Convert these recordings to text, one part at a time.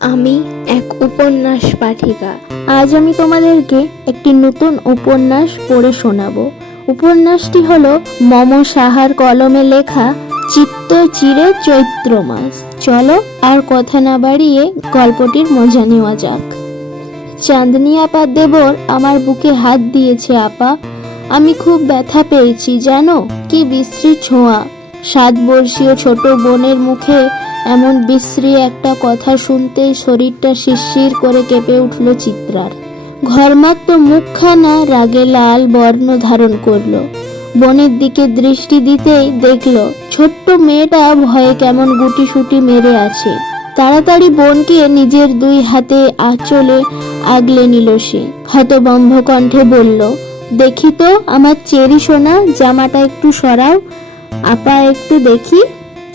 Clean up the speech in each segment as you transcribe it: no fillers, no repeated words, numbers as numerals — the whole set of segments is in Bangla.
আমি এক উপন্যাস পাঠিকা। আজ আমি তোমাদেরকে একটি নতুন উপন্যাস পড়ে শোনাবো। উপন্যাসটি হলো মম সাহার কলমে লেখা চিত্ত চিরে চৈত্র মাস। চলো আর কথা না বাড়িয়ে গল্পটির মজা নেওয়া যাক। চাঁদনি আপা দেবর আমার বুকে হাত দিয়েছে। আপা, আমি খুব ব্যথা পেয়েছি জানো। কি বিশ্রী ছোঁয়া। 7 বর্ষীয় ছোট বোনের মুখে এমন বিশ্রী একটা কথা শুনতেই শরীরটা শিরশির করে কেঁপে উঠল চিত্রার। ঘর্মাক্ত মুখখানা রাগে লাল বর্ণ ধারণ করলো। বোনের দিকে দৃষ্টি দিতেই দেখলো ছোট্ট মেয়েটা ভয়ে কেমন গুটিসুটি মেরে আছে। তাড়াতাড়ি বোনকে নিজের 2 হাতে আঁচলে আগলে নিল সে। হতভম্ব কণ্ঠে বলল, দেখি তো আমার চেরি সোনা, জামাটা একটু সরাও। আপা একটু দেখি।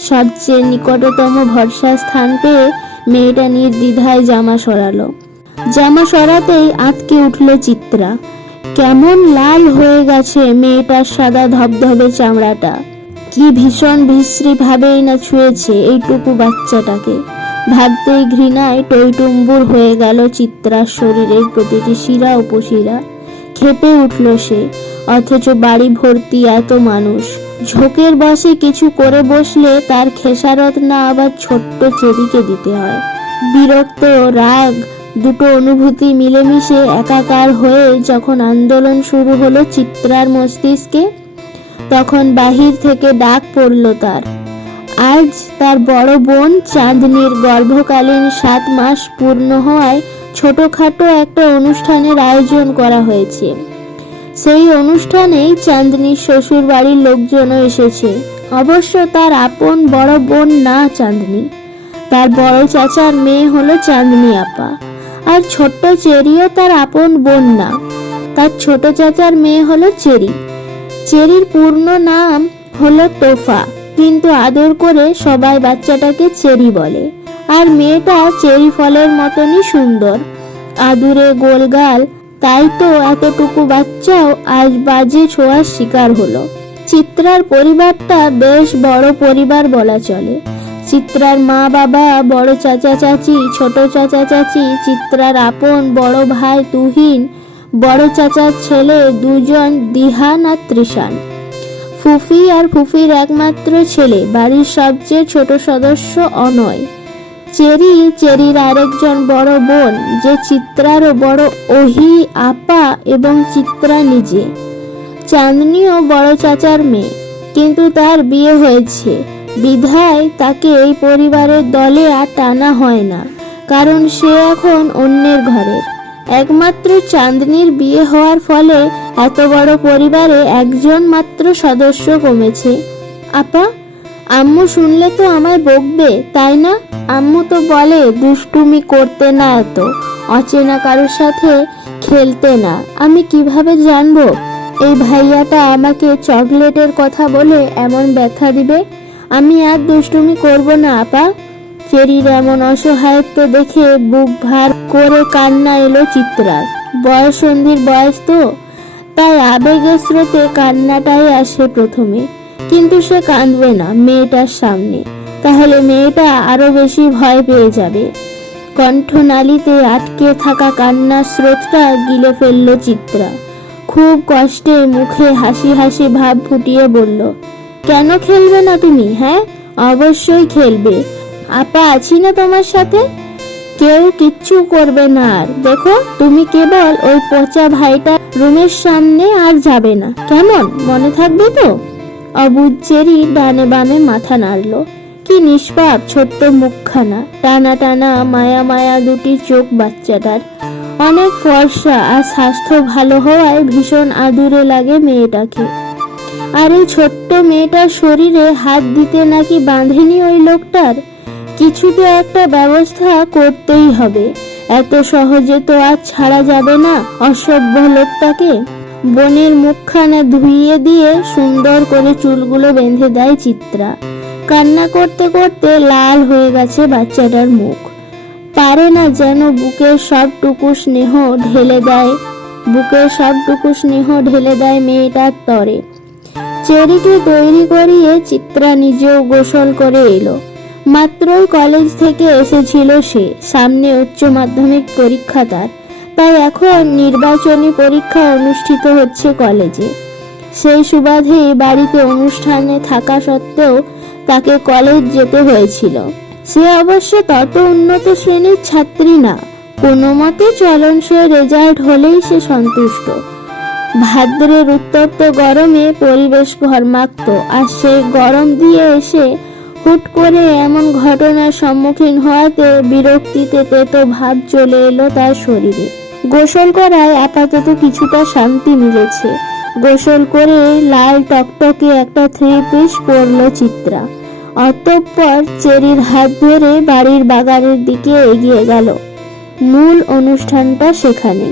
সবচেয়ে নিকটতম ভরসা স্থান পেয়ে মেয়েটা নির্দ্বিধায় জামা সরালো। জামা সরাতেই আঁতকে উঠল চিত্রা। কেমন লাল হয়ে গেছে মেয়েটার সাদা ধবধবে চামড়াটা। কি ভীষণ বিশ্রী ভাবেই না ছুঁয়েছে এইটুকু বাচ্চাটাকে। ভাবতেই ঘৃণায় টইটুম্বুর হয়ে গেল চিত্রার শরীরের প্রতিটি শিরা উপশিরা। খেপে উঠল সে, অথচ বাড়ি ভর্তি এত মানুষ। ঝোঁকের বসে কিছু করে বসলে তার খেসারত না আবার ছোট্ট চেরিকে দিতে হয়। বিরক্ত, রাগ দুটো অনুভূতি মিলেমিশে একাকার হয়ে যখন আন্দোলন শুরু হলো চিত্রার মস্তিষ্কে, তখন বাহির থেকে ডাক পড়ল তার। আজ তার বড় বোন চাঁদনির গর্ভকালীন 7 মাস পূর্ণ হওয়ায় ছোটখাটো একটা অনুষ্ঠানের আয়োজন করা হয়েছে। সেই অনুষ্ঠানেই চাঁদনির শ্বশুর বাড়ির লোকজনও এসেছে। অবশ্য তার আপন বড় বোন না চাঁদনি, তার বড় চাচার মেয়ে হলো চাঁদনি আপা। আর ছোট্ট চেরিও তার আপন বোন না, তার ছোট চাচার মেয়ে হলো চেরি। চেরির পূর্ণ নাম হলো তোফা, কিন্তু আদর করে সবাই বাচ্চাটাকে চেরি বলে। আর মেয়েটা চেরি ফলের মতনই সুন্দর, আদুরে গোলগাল। তাই তো এতটুকু বাচ্চাও আজ বাজে ছোঁয়ার শিকার হলো। চিত্রার পরিবারটা বেশ বড় পরিবার বলা চলে। চিত্রার মা বাবা, বড় চাচা চাচি, ছোট চাচা চাচি, চিত্রার আপন বড় ভাই তুহিন, বড় চাচার ছেলে 2 জন দিহান আর ত্রিশান, ফুফি আর ফুফির একমাত্র ছেলে, বাড়ির সবচেয়ে ছোট সদস্য অনয়, চেরি, চেরির আরেকজন বড় বোন যে চিত্রারও বড় ওহি আপা, এবং চিত্রা নিজে। চাঁদনিও বড় চাচার মেয়ে, কিন্তু তার বিয়ে হয়েছে বিধায় তাকে এই পরিবারের দলে আর টানা হয় না, কারণ সে এখন অন্যের ঘরের। একমাত্র চাঁদনির বিয়ে হওয়ার ফলে এত বড় পরিবারে একজন মাত্র সদস্য কমেছে। আপা, আম্মু শুনলে তো আমায় বকবে, তাই না? আম্মু তো বলে দুষ্টুমি করতে না, এত অচেনা কারোর সাথে খেলতে না। আমি কিভাবে জানবো এই ভাইয়াটা আমাকে চকলেটের কথা বলে এমন ব্যথা দিবে? আমি আর দুষ্টুমি করব না আপা। চেরির এমন অসহায়ত্ব দেখে বুক ভার করে কান্না এলো চিত্রার। বয়ঃসন্ধির বয়স তো, তাই আবেগের স্রোতে কান্নাটাই আসে প্রথমে। কিন্তু সে কাঁদবে না মেয়েটার সামনে, তাহলে মেয়েটা আরো বেশি ভয় পেয়ে যাবে। কণ্ঠনালীতে আটকে থাকা কান্নার স্রোতটা গিলে ফেলল চিত্রা। খুব কষ্টে মুখে হাসি হাসি ভাব ফুটিয়ে বলল, কেন খেলবে না তুমি? হ্যাঁ, অবশ্যই খেলবে। আপা আছি না তোমার সাথে? কেউ কিচ্ছু করবে না। আর দেখো, তুমি কেবল ওই পচা ভাইটা রুমের সামনে আর যাবে না, কেমন? মনে থাকবে তো? অবুঝ চেরি ডানে বামে মাথা নাড়ল। কি নিষ্পাপ ছোট্ট মুখখানা, টানা টানা মায়া মায়া দুটি চোখ বাচ্চাটার। অনেক ফর্সা আর স্বাস্থ্য ভালো হওয়ায় ভীষণ আদুরে লাগে মেয়েটাকে। আর এই ছোট্ট মেয়েটার শরীরে হাত দিতে নাকি বাঁধেনি ওই লোকটার। কিছু তো একটা ব্যবস্থা করতেই হবে, এত সহজে তো আর ছাড়া যাবে না অসভ্য লোকটাকে। বোনের মুখখানা ধুইয়ে দিয়ে সুন্দর করে চুলগুলো বেঁধে দেয় চিত্রা। কান্না করতে করতে লাল হয়ে গেছে বাচ্চাটার মুখ। পারে না যেন বুকের সবটুকু স্নেহ ঢেলে দেয় মেয়েটার তরে। চেরিকে তৈরি করিয়ে চিত্রা নিজেও গোসল করে এলো। মাত্রই কলেজ থেকে এসেছিল সে, সামনে উচ্চ মাধ্যমিক পরীক্ষা তাই এখন নির্বাচনী পরীক্ষা অনুষ্ঠিত হচ্ছে কলেজে। সেই সুবাদে বাড়িতে অনুষ্ঠানে থাকা সত্ত্বেও তাকে কলেজ যেতে হয়েছিল। সে অবশ্য তত উন্নত শ্রেণীর ছাত্রী না, কোনো মতে চলনসই রেজাল্ট হলেই সে সন্তুষ্ট। ভাদ্রের উত্তপ্ত গরমে পরিবেশ ঘর্মাক্ত, আর সেই গরম দিয়ে এসে হুট করে এমন ঘটনার সম্মুখীন হওয়াতে বিরক্তিতে তেতো ভাব চলে এলো তার শরীরে। গোসল করায় আপাতত কিছুটা শান্তি মিলেছে। গোসল করে লাল টকটকে একটা 3 পিস পরল চিত্রা। অতঃপর চেরির হাত ধরে বাড়ির বাগানের দিকে এগিয়ে গেল। মূল অনুষ্ঠানটা সেখানে।